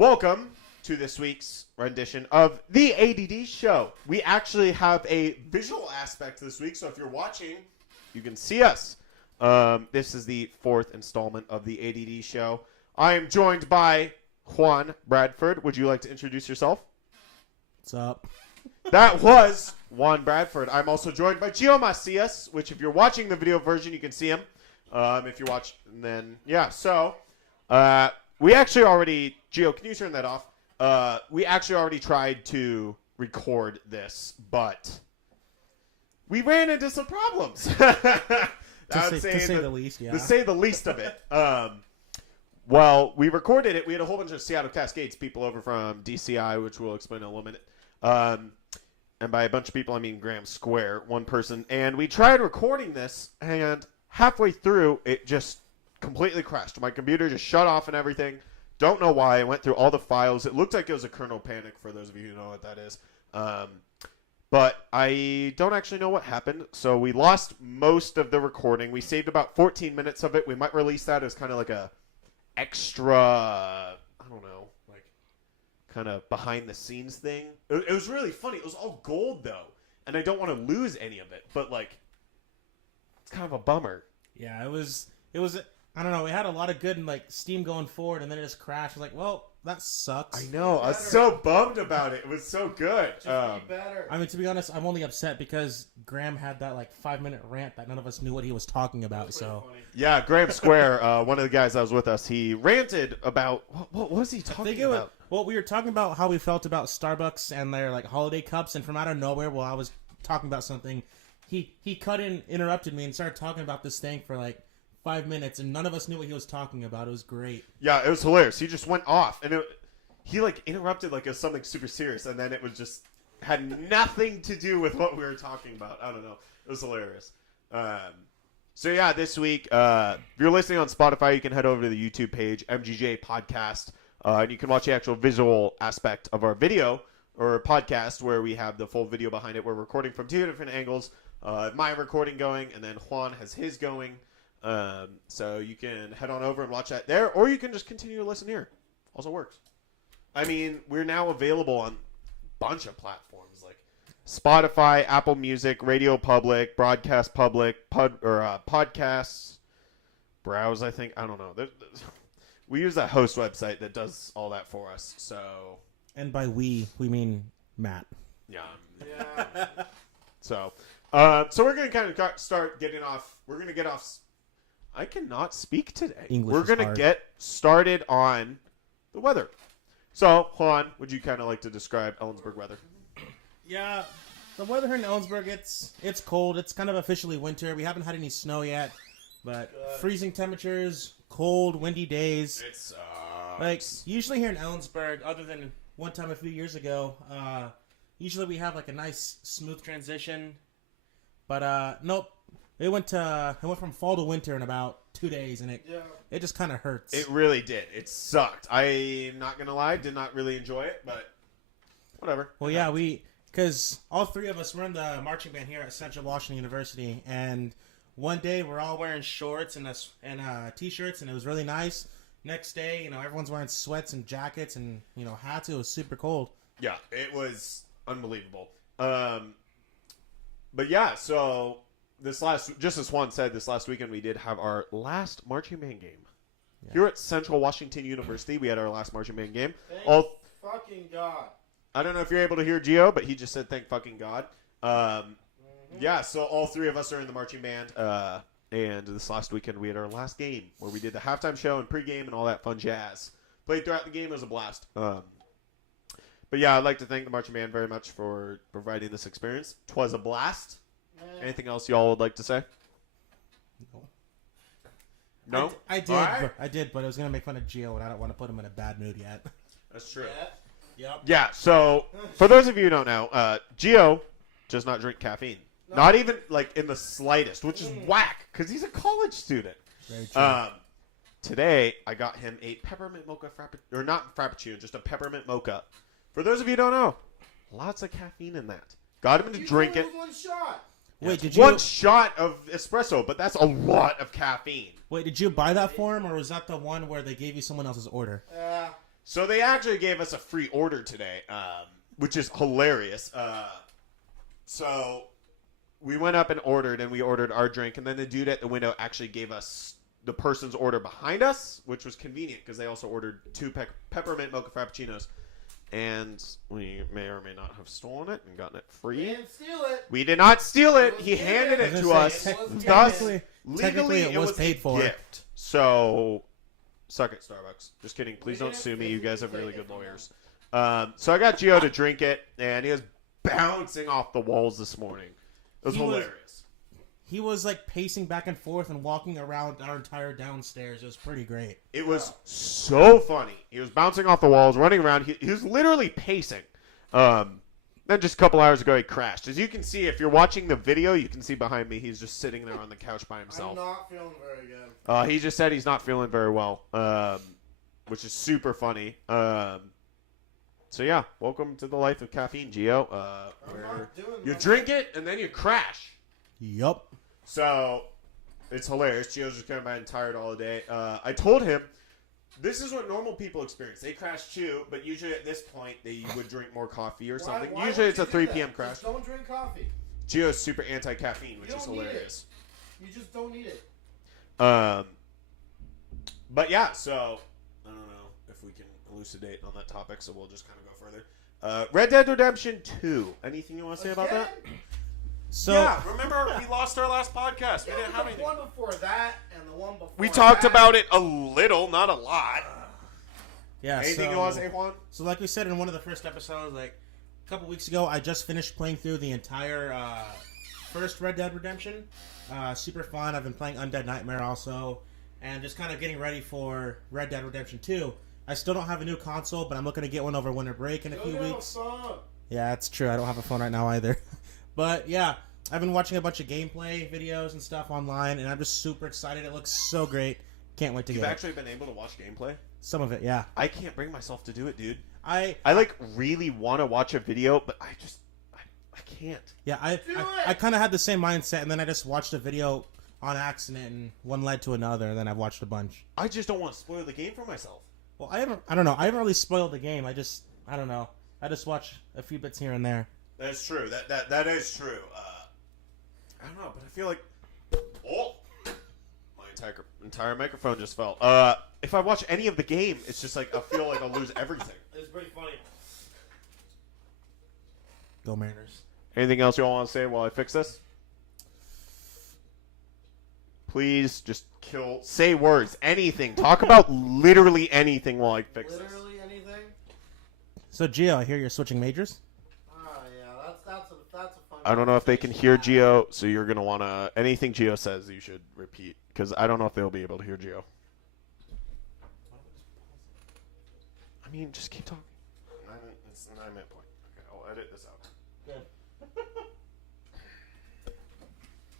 Welcome to this week's rendition of the ADD Show. We actually have a visual aspect this week, so if you're watching, you can see us. This is the fourth installment of the ADD Show. I am joined by Juan Bradford. Would you like to introduce yourself? What's up? That was Juan Bradford. I'm also joined by Gio Macias, which if you're watching the video version, you can see him. If you watch, then, yeah. So, we actually already, Gio, can you turn that off? We actually already tried to record this, but we ran into some problems. To say the least, yeah. To say the least of it. Well, we recorded it. We had a whole bunch of Seattle Cascades people over from DCI, which we'll explain in a little minute. And by a bunch of people, I mean Graham Square, one person. And we tried recording this, and halfway through, it just completely crashed. My computer just shut off and everything. Don't know why. I went through all the files. It looked like it was a kernel panic, for those of you who know what that is. But I don't actually know what happened. So we lost most of the recording. We saved about 14 minutes of it. We might release that as kind of like a extra, I don't know, like kind of behind the scenes thing. It was really funny. It was all gold though. And I don't want to lose any of it. But like, it's kind of a bummer. Yeah, it was, I don't know, we had a lot of good like steam going forward and then it just crashed. I was like, well, that sucks. I know. I was so bummed about it. It was so good. Just be better. I mean, to be honest, I'm only upset because Graham had that like 5-minute rant that none of us knew what he was talking about. So yeah, Graham Square, one of the guys that was with us, he ranted about what was he talking about? Well, we were talking about how we felt about Starbucks and their like holiday cups, and from out of nowhere, while I was talking about something, he interrupted me and started talking about this thing for like 5 minutes, and none of us knew what he was talking about. It was great. Yeah, it was hilarious. He just went off, and he like interrupted like it was something super serious, and then it was just had nothing to do with what we were talking about. I don't know. It was hilarious. So yeah, this week, if you're listening on Spotify, you can head over to the YouTube page, MGJ Podcast, and you can watch the actual visual aspect of our video or podcast where we have the full video behind it. We're recording from 2 different angles. My recording going, and then Juan has his going. So you can head on over and watch that there, or you can just continue to listen here. Also works. I mean, we're now available on a bunch of platforms like Spotify, Apple Music, Radio Public, Broadcast Public, Podcasts, Browse, I think. I don't know. We use that host website that does all that for us. So, and by we mean Matt. Yeah. Yeah. So we're gonna kind of start getting off. We're gonna get off. I cannot speak today. We're going to get started on the weather. So, Juan, would you kind of like to describe Ellensburg weather? Yeah, the weather here in Ellensburg, it's cold. It's kind of officially winter. We haven't had any snow yet, but freezing temperatures, cold, windy days. It sucks. Like, usually here in Ellensburg, other than one time a few years ago, usually we have like a nice smooth transition. But nope. It went from fall to winter in about 2 days, and it just kind of hurts. It really did. It sucked. I'm not gonna lie, did not really enjoy it, but whatever. Well, yeah, because all three of us were in the marching band here at Central Washington University, and one day we're all wearing shorts and t-shirts, and it was really nice. Next day, everyone's wearing sweats and jackets and hats. It was super cold. Yeah, it was unbelievable. But yeah, so. Just as Juan said, this last weekend we did have our last marching band game. Yeah. Here at Central Washington University, we had our last marching band game. Thank fucking God. I don't know if you're able to hear Gio, but he just said thank fucking God. Yeah, so all three of us are in the marching band. And this last weekend we had our last game where we did the halftime show and pregame and all that fun jazz. Played throughout the game. It was a blast. But yeah, I'd like to thank the marching band very much for providing this experience. 'Twas a blast. Anything else y'all would like to say? No? I did, but I was going to make fun of Gio, and I don't want to put him in a bad mood yet. That's true. Yeah. Yep. Yeah, so for those of you who don't know, Gio does not drink caffeine. No. Not even, like, in the slightest, which is whack, because he's a college student. Very true. Today, I got him a peppermint mocha or not frappuccino, just a peppermint mocha. For those of you who don't know, lots of caffeine in that. Got him to drink it. One shot. Wait, did you... One shot of espresso, but that's a lot of caffeine. Wait, did you buy that for him, or was that the one where they gave you someone else's order? So they actually gave us a free order today, which is hilarious. So we went up and ordered, and we ordered our drink, and then the dude at the window actually gave us the person's order behind us, which was convenient because they also ordered 2 peppermint mocha frappuccinos. And we may or may not have stolen it and gotten it free. You didn't steal it. We did not steal it. was He given. handed I it was to gonna us. say, Thus, technically legally, it was paid a for. gift. So, suck it, Starbucks. Just kidding. Please We don't didn't- sue me. we You guys didn't have really take it good from lawyers. So I got Gio to drink it, and he was bouncing off the walls this morning. It was He was- hilarious. He was like pacing back and forth and walking around our entire downstairs. It was pretty great. It was so funny. He was bouncing off the walls, running around. He was literally pacing. Then just a couple hours ago, he crashed. As you can see, if you're watching the video, you can see behind me, he's just sitting there on the couch by I'm himself. not feeling very good. He just said he's not feeling very well, which is super funny. So yeah, welcome to the life of caffeine, Gio. I'm Where not doing you much. drink it and then you crash. Yup. So it's hilarious. Gio's just coming by and tired all day. I told him this is what normal people experience. They crash too, but usually at this point they would drink more coffee or something. Why Usually would it's a you do 3 that? p.m. crash. Just don't drink coffee. Gio's super anti-caffeine, which You is don't need hilarious. You just don't need it. But yeah, so I don't know if we can elucidate on that topic, so we'll just kind of go further. Red Dead Redemption 2. Anything you want to say about that? So Yeah, remember we lost our last podcast. We Yeah, didn't have the anything. one before that and the one before We talked that. about it a little, not a lot. yeah. Anything so, you want to say, Juan? So like we said in one of the first episodes, like a couple weeks ago, I just finished playing through the entire first Red Dead Redemption. Super fun. I've been playing Undead Nightmare also, and just kind of getting ready for Red Dead Redemption 2. I still don't have a new console, but I'm looking to get one over winter break in a Go few get a weeks. phone. Yeah, it's true. I don't have a phone right now either. But yeah, I've been watching a bunch of gameplay videos and stuff online, and I'm just super excited. It looks so great. Can't wait to You've get actually been able to watch gameplay? some of it. Yeah, I can't bring myself to do it, dude. I I really want to watch a video, but I can't. yeah Do it! I kind of had the same mindset, and then I just watched a video on accident, and one led to another, and then I've watched a bunch. I just don't want to spoil the game for myself. Well, I don't know. I haven't really spoiled the game. I don't know. I just watch a few bits here and there. That's true. That is true. I don't know, but I feel like my entire microphone just fell. If I watch any of the game, it's just like I feel like I'll lose everything. It's pretty funny. Go Mariners. Anything else you all want to say while I fix this? Please just say words, anything. Talk about literally anything while I fix this. Literally anything. So Gio, I hear you're switching majors. Oh yeah, that's a fun. I don't know if they can conversation hear to have. Gio, so you're gonna wanna anything Gio says you should repeat because I don't know if they'll be able to hear Gio. I mean, just keep talking. It's 9 minute point. Okay, I'll edit this out. Good.